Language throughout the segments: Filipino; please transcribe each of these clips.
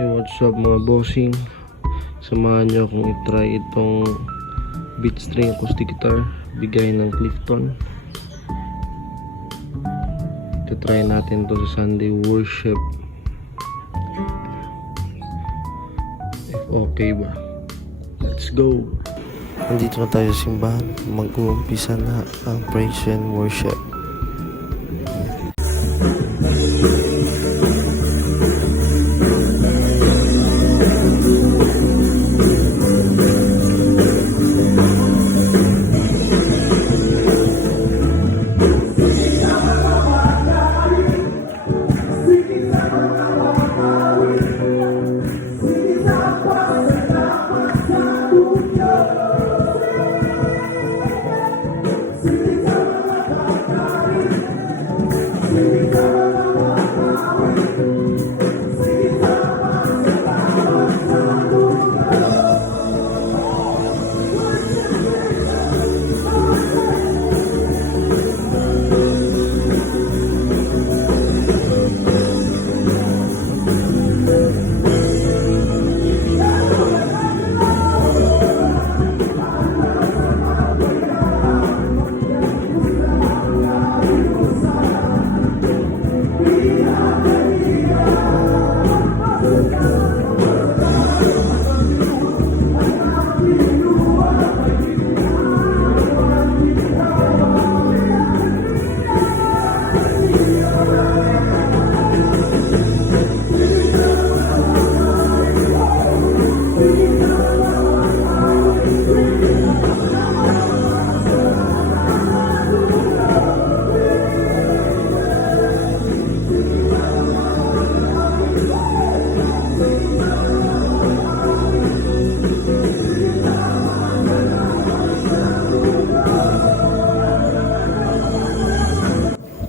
Hey, what's up mga bossing? Samahan nyo akong itry itong beat string acoustic guitar bigay ng Clifton. Try natin to sa Sunday worship, if okay ba. Let's go. Nandito na tayo sa simbahan. Mag-uumpisa na ang praise and worship.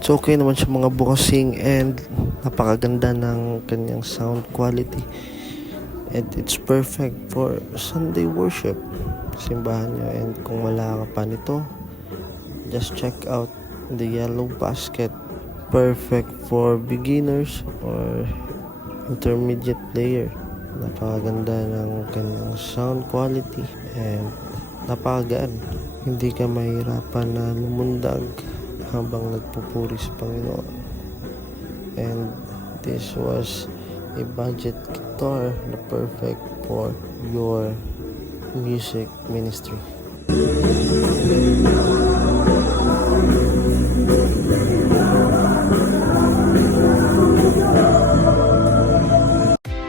It's okay naman siya mga bossing, and napakaganda ng kanyang sound quality, and it's perfect for Sunday worship simbahan nyo. And kung wala ka pa nito, just check out the Yellow Basket. Perfect for beginners or intermediate player. Napakaganda ng kanyang sound quality and napakagaan. Hindi ka mahirapan na lumundag habang nagpupuri sa Panginoon. And this was a budget guitar na perfect for your music ministry.